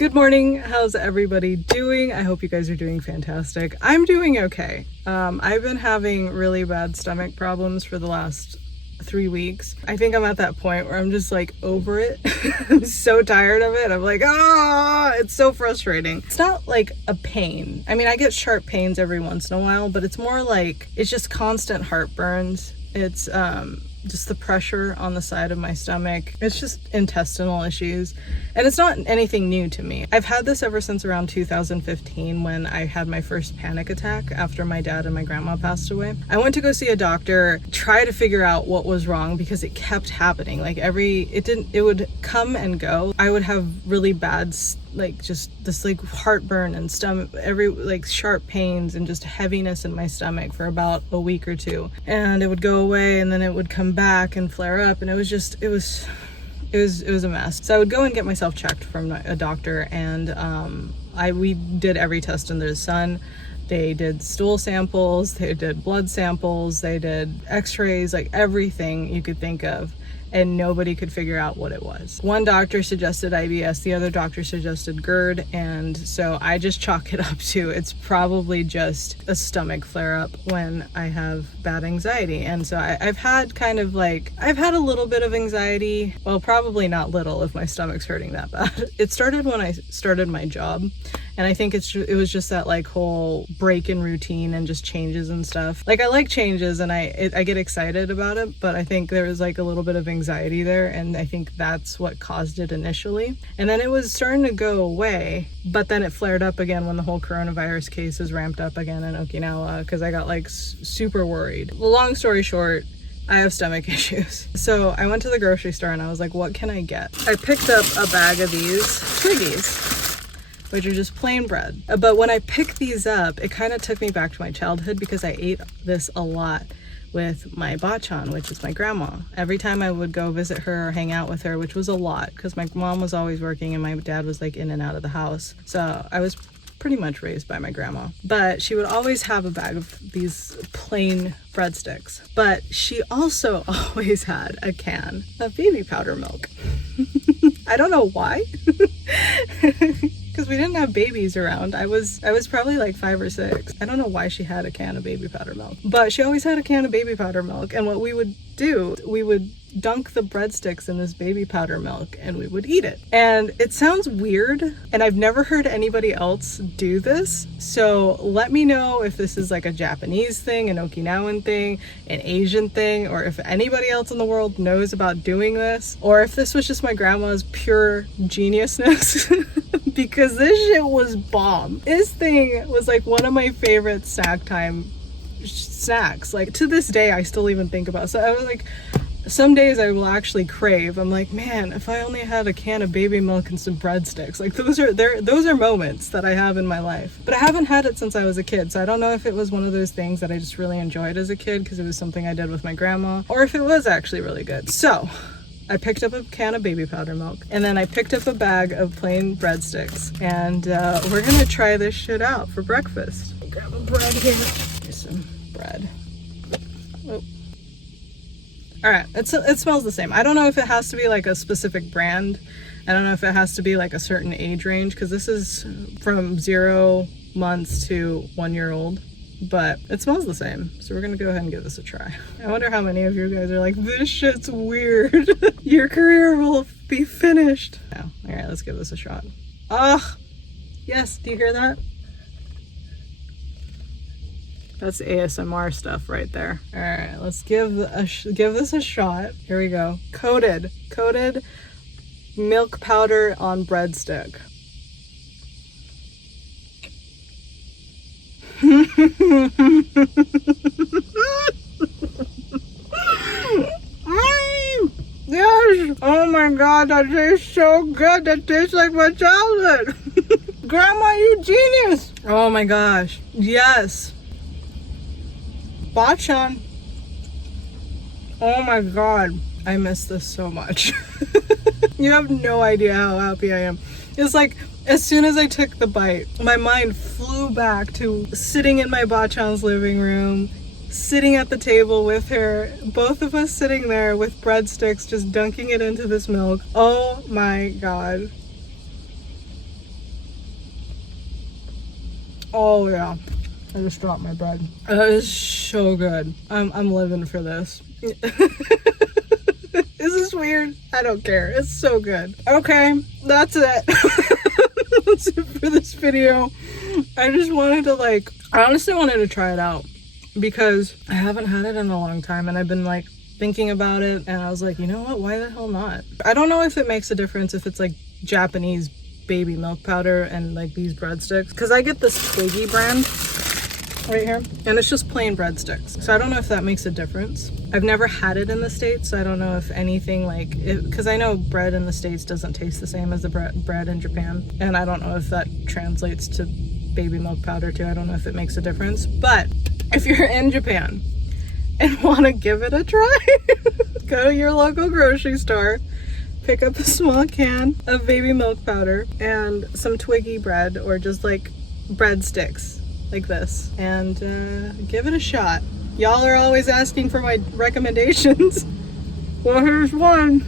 Good morning. How's everybody doing? I hope you guys are doing fantastic. I'm doing okay. I've been having really bad stomach problems for the last 3 weeks. I think I'm at that point where I'm just like over it. I'm so tired of it. I'm like, it's so frustrating. It's not like a pain. I mean, I get sharp pains every once in a while, but it's more like it's just constant heartburns. It's just the pressure on the side of my stomach. It's just intestinal issues. And it's not anything new to me. I've had this ever since around 2015 when I had my first panic attack after my dad and my grandma passed away. I went to go see a doctor, try to figure out what was wrong because it kept happening. Like it would come and go. I would have really bad just this heartburn and stomach, sharp pains and just heaviness in my stomach for about a week or two. And it would go away and then it would come back and flare up, and it was a mess. So I would go and get myself checked from a doctor, and we did every test under the sun. They did stool samples, they did blood samples, they did x-rays, like everything you could think of, and nobody could figure out what it was. One doctor suggested IBS, the other doctor suggested GERD, and so I just chalk it up to it's probably just a stomach flare-up when I have bad anxiety. And so I've had a little bit of anxiety, well, probably not little if my stomach's hurting that bad. It started when I started my job, and I think it was just that whole break in routine and just changes and stuff. I like changes and I get excited about it, but I think there was a little bit of anxiety there, and I think that's what caused it initially. And then it was starting to go away, but then it flared up again when the whole coronavirus cases ramped up again in Okinawa, because I got super worried. Long story short, I have stomach issues. So I went to the grocery store and I was like, what can I get? I picked up a bag of these Twiggies, which are just plain bread. But when I picked these up, it kind of took me back to my childhood because I ate this a lot with my bachan, which is my grandma. Every time I would go visit her or hang out with her, which was a lot because my mom was always working and my dad was in and out of the house. So I was pretty much raised by my grandma. But she would always have a bag of these plain breadsticks. But she also always had a can of baby powder milk. I don't know why. Because we didn't have babies around. I was probably 5 or 6. I don't know why she had a can of baby powder milk, but she always had a can of baby powder milk. And what we would do, we would dunk the breadsticks in this baby powder milk and we would eat it. And it sounds weird, and I've never heard anybody else do this. So let me know if this is a Japanese thing, an Okinawan thing, an Asian thing, or if anybody else in the world knows about doing this, or if this was just my grandma's pure geniusness. Because this shit was bomb. This thing was one of my favorite snack time snacks. To this day, I still even think about it. So I was some days I will actually crave. I'm like, man, if I only had a can of baby milk and some breadsticks. Those are moments that I have in my life. But I haven't had it since I was a kid, so I don't know if it was one of those things that I just really enjoyed as a kid because it was something I did with my grandma, or if it was actually really good. So I picked up a can of baby powder milk, and then I picked up a bag of plain breadsticks, and we're gonna try this shit out for breakfast. Grab a bread here. Here's some bread. Oh. All right, it smells the same. I don't know if it has to be a specific brand. I don't know if it has to be a certain age range, because this is from 0 months to 1 year old. But it smells the same, so we're gonna go ahead and give this a try. I wonder how many of you guys are like, this shit's weird. Your career will be finished. Oh, all right, let's give this a shot. Yes, do you hear that? That's ASMR stuff right there. All right, let's give this a shot. Here we go. Coated milk powder on breadstick. Yes! Oh my god, that tastes so good. That tastes like my childhood. Grandma, you genius! Oh my gosh. Yes. Bachan. Oh my god. I miss this so much. You have no idea how happy I am. It's as soon as I took the bite, my mind flew back to sitting in my bachan's living room, sitting at the table with her, both of us sitting there with breadsticks, just dunking it into this milk. Oh my god. Oh yeah, I just dropped my bread. That is so good. I'm living for this. Is this weird? I don't care. It's so good. Okay, that's it. That's it for this video. I just wanted to I honestly wanted to try it out because I haven't had it in a long time and I've been thinking about it and I was like, you know what? Why the hell not? I don't know if it makes a difference if it's Japanese baby milk powder and these breadsticks, because I get this Twiggy brand right here and it's just plain breadsticks, so I don't know if that makes a difference. I've never had it in the States, so I don't know if anything because I know bread in the States doesn't taste the same as the bread in Japan, and I don't know if that translates to baby milk powder too. I don't know if it makes a difference, but if you're in Japan and want to give it a try, go to your local grocery store, pick up a small can of baby milk powder and some Twiggy bread, or just breadsticks like this, and give it a shot. Y'all are always asking for my recommendations. Well, here's one.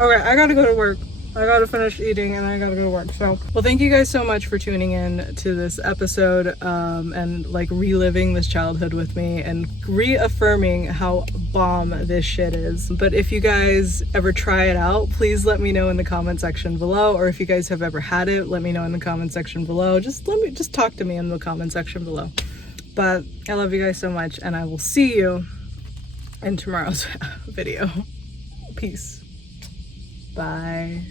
Okay, I gotta go to work. I gotta finish eating and I gotta go to work. So, well, thank you guys so much for tuning in to this episode and reliving this childhood with me and reaffirming how bomb this shit is. But if you guys ever try it out, please let me know in the comment section below. Or if you guys have ever had it, let me know in the comment section below. Just talk to me in the comment section below. But I love you guys so much and I will see you in tomorrow's video. Peace. Bye.